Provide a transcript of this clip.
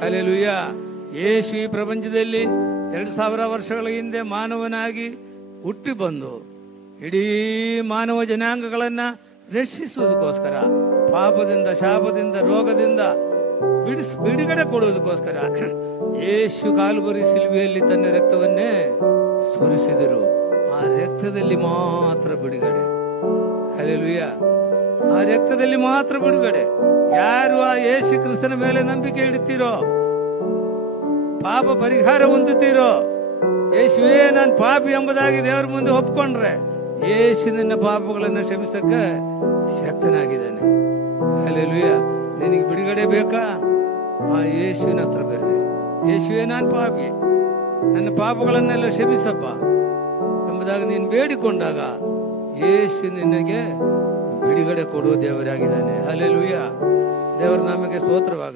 Alleluia ಯೇಸು ಈ ಪ್ರಪಂಚದಲ್ಲಿ ಎರಡು ಸಾವಿರ ವರ್ಷಗಳ ಹಿಂದೆ ಮಾನವನಾಗಿ ಹುಟ್ಟಿ ಬಂದು ಇಡೀ ಮಾನವ ಜನಾಂಗಗಳನ್ನ ರಕ್ಷಿಸುವುದಕ್ಕೋಸ್ಕರ, ಪಾಪದಿಂದ, ಶಾಪದಿಂದ, ರೋಗದಿಂದ ಬಿಡಿಸ್, ಬಿಡುಗಡೆ ಕೊಡುವುದಕ್ಕೋಸ್ಕರ ಯೇಸು ಕಾಲುಬರಿ ಸಿಲ್ವೆಯಲ್ಲಿ ತನ್ನ ರಕ್ತವನ್ನೇ ಸುರಿಸಿದರು. ಆ ರಕ್ತದಲ್ಲಿ ಮಾತ್ರ ಬಿಡುಗಡೆ. ಅಲೆಲುಯ್ಯ ಆ ರಕ್ತದಲ್ಲಿ ಮಾತ್ರ ಬಿಡುಗಡೆ. ಯೇಸು ಕ್ರಿಸ್ತನ ಮೇಲೆ ನಂಬಿಕೆ ಇಡ್ತೀರೋ ಪಾಪ ಪರಿಹಾರ ಹೊಂದುತ್ತೀರೋ? ಯೇಸುವೇ, ನಾನು ಪಾಪಿ ಎಂಬುದಾಗಿ ದೇವರ ಮುಂದೆ ಒಪ್ಕೊಂಡ್ರೆ, ಯೇಸು ನಿನ್ನ ಪಾಪಗಳನ್ನು ಕ್ಷಮಿಸಕ್ಕ ಶಕ್ತನಾಗಿದ್ದಾನೆ. ಅಲ್ಲೆಲ್ವಿಯ ನಿನಗೆ ಬಿಡುಗಡೆ ಬೇಕಾ? ಆ ಯೇಸುವಿನ ಹತ್ರ ಬರ್ರಿ ಯೇಸುವೇ, ನಾನು ಪಾಪಿ. ನನ್ನ ಪಾಪಗಳನ್ನೆಲ್ಲ ಕ್ಷಮಿಸಪ್ಪ ಎಂಬುದಾಗಿ ನೀನು ಬೇಡಿಕೊಂಡಾಗ ಯೇಸು ನಿನಗೆ ಬಿಡುಗಡೆ ಕೊಡುವ ದೇವರಾಗಿದ್ದಾನೆ. ಅಲ್ಲೆಲುಯ್ಯ ದೇವರ ನಾಮಕ್ಕೆ ಸ್ತೋತ್ರವಾಗ